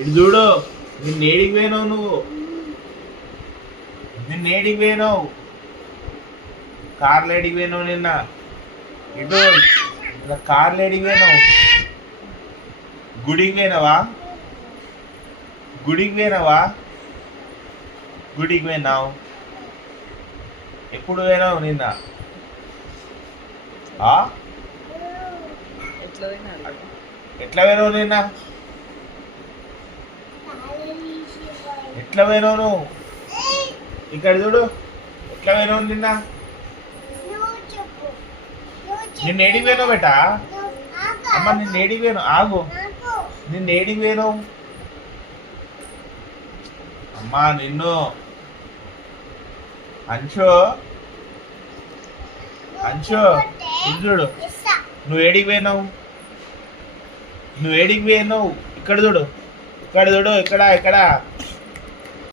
ఇటు చూడు. నిన్నేడికి పోయినావు నువ్వు? నిన్నేడికి పోయినావు? కార్లు ఏడికి పోయినావు నిన్న? ఇటు ఇలా కార్లు ఏడికి పోయినావు? గుడికి పోయినావా? గుడికి పోయినావా? గుడికి పోయినావు. ఎప్పుడు పోయినావు నిన్న? ఎట్లా పోయినావు నిన్న? ఎట్లా పోయినావు నువ్వు? ఇక్కడ చూడు. ఎట్లా పోయినావు నిన్న? నిన్న ఏడికి పోయినావు బేటా? అమ్మ నిన్న ఏడికి పోయినావు? ఆగు. నిన్న ఏడికి పోయినావు? అమ్మా నిన్ను అంచు అంచు ఇది చూడు. నువ్వు ఏడికి పోయినావు? నువ్వు ఏడికి పోయినావు? ఇక్కడ చూడు. ఇక్కడ చూడు. ఇక్కడ ఇక్కడ